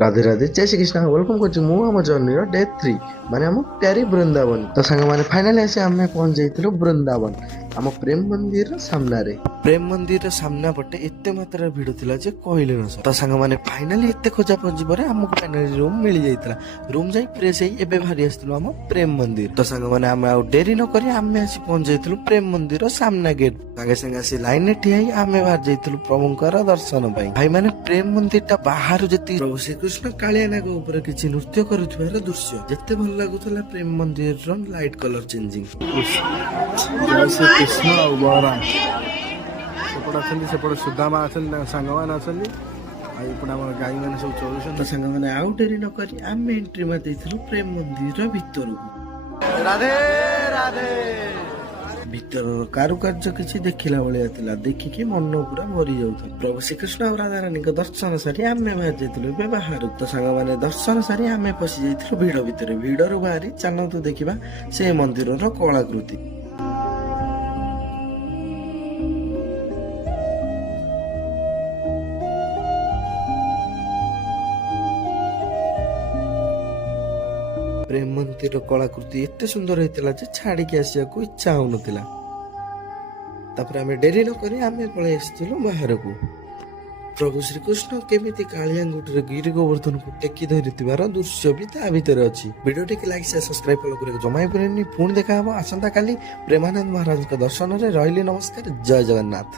ରାଧେ ରାଧେ ଜୟ Shrikrishna welcome କରୁଛି ମୁଁ ଆମ ଜର୍ଣ୍ଣିର ଡେ 3 ମାନେ ଆମ ପ୍ୟାରି ବୃନ୍ଦାବନ। ତ ସାଙ୍ଗମାନେ ଫାଇନାଲି ଆସି ଆମେ ପହଞ୍ଚି ଯାଇଥିଲୁ ବୃନ୍ଦାବନ ଆମ ପ୍ରେମ ମନ୍ଦିରର ସାମ୍ନାରେ। ପ୍ରେମ ମନ୍ଦିରର ସାମ୍ନା ପଟେ ଏତେ ମାତ୍ରାରେ ଭିଡ଼ ଥିଲା ଯେ କହିଲେ ନ ସରେ। ତ ସାଙ୍ଗମାନେ ଫାଇନାଲି ଏତେ ଖୋଜା ଖୋଜି ପରେ ଆମକୁ ଫାଇନାଲି ରୁମ୍ ମିଳିଯାଇଥିଲା। ରୁମ୍ ଯାଇ ଫ୍ରେଶ ହେଇ ଏବେ ବାହାରି ଆସିଥିଲୁ ଆମ ପ୍ରେମ ମନ୍ଦିର। ତ ସାଙ୍ଗମାନେ ଆମେ ଆଉ ଡେରି ନ କରି ଆମେ ଆସି ପହଞ୍ଚି ଯାଇଥିଲୁ ପ୍ରେମ ମନ୍ଦିରର ସାମ୍ନା ଗେଟ୍। ସାଙ୍ଗେ ସାଙ୍ଗେ ଆସି ଲାଇନରେ ଠିଆ ହେଇ ଆମେ ବାହାରି ଯାଇଥିଲୁ ପ୍ରଭୁଙ୍କର ଦର୍ଶନ ପାଇଁ। ଭାଇ ମାନେ ପ୍ରେମ ମନ୍ଦିରଟା ବାହାରୁ ଯେତିକି ପ୍ରଭୁ ଶ୍ରୀକୃଷ୍ଣ କାଳିଆ ନାଗ ଉପରେ କିଛି ନୃତ୍ୟ କରୁଥିବାର ଦୃଶ୍ୟ ଯେତେ ଭଲ ଲାଗୁଥିଲା ପ୍ରେମ ମନ୍ଦିରର ଲାଇଟ୍ କଲର ଚେଞ୍ଜିଂ। ଜୟ ଶ୍ରୀକୃଷ୍ଣ ଆଉ ବଳରାମ ସେପଟେ ଅଛନ୍ତି, ସେପଟେ ସୁଦାମା ଅଛନ୍ତି, ତାଙ୍କ ସାଙ୍ଗମାନେ ଅଛନ୍ତି, ଆଉ ଏପଟେ ଆମର ଗାଈମାନେ ସବୁ ଚଳୁଛନ୍ତି। ତ ସାଙ୍ଗମାନେ ଆଉ ଡେରି ନ କରି ଆମେ ଏଣ୍ଟ୍ରି ମାରି ଦେଇଥିଲୁ ପ୍ରେମ ମନ୍ଦିରର ଭିତରକୁ। ରାଧେ ରାଧେ। ଭିତରର କାରୁକାର୍ଯ୍ୟ କିଛି ଦେଖିଲା ଭଳିଆ ଥିଲା, ଦେଖିକି ମନ ପୁରା ଭରି ଯାଉଥିଲା। ପ୍ରଭୁ ଶ୍ରୀକୃଷ୍ଣ ଆଉ ରାଧାରାଣୀଙ୍କ ଦର୍ଶନ ସାରି ଆମେ ବାହାରି ଯାଇଥିଲୁ ଏବେ ବାହାରକୁ। ତ ସାଙ୍ଗମାନେ ଦର୍ଶନ ସାରି ଆମେ ପଶି ଯାଇଥିଲୁ ଭିଡ ଭିତରେ। ଭିଡରୁ ବାହାରି ଚାଲନ୍ତୁ ଦେଖିବା ସେ ମନ୍ଦିରର କଳାକୃତି। ପ୍ରେମ ମନ୍ଦିରର କଳାକୃତି ଏତେ ସୁନ୍ଦର ହେଇଥିଲା ଯେ ଛାଡିକି ଆସିବାକୁ ଇଚ୍ଛା ହଉନଥିଲା। ତାପରେ ଆମେ ଡେରି ନ କରି ଆମେ ପଳେଇ ଆସିଥିଲୁ ବାହାରକୁ। ପ୍ରଭୁ ଶ୍ରୀକୃଷ୍ଣ କେମିତି କାଳିଆଙ୍ଗୁଠିରେ ଗିରି ଗୋବର୍ଦ୍ଧନକୁ ଟେକି ଧରିଥିବାର ଦୃଶ୍ୟ ବି ତା ଭିତରେ ଅଛି। ଭିଡିଓଟିକୁ ଲାଇକ୍ ସେୟାର ସବସ୍କ୍ରାଇବ ଫଲୋ କରିବାକୁ ଜମା ହେଇପାରିବନି। ପୁଣି ଦେଖା ହବ ଆସନ୍ତା କାଲି ପ୍ରେମାନନ୍ଦ ମହାରାଜଙ୍କ ଦର୍ଶନରେ। ରହିଲି ନମସ୍କାର, ଜୟ ଜଗନ୍ନାଥ।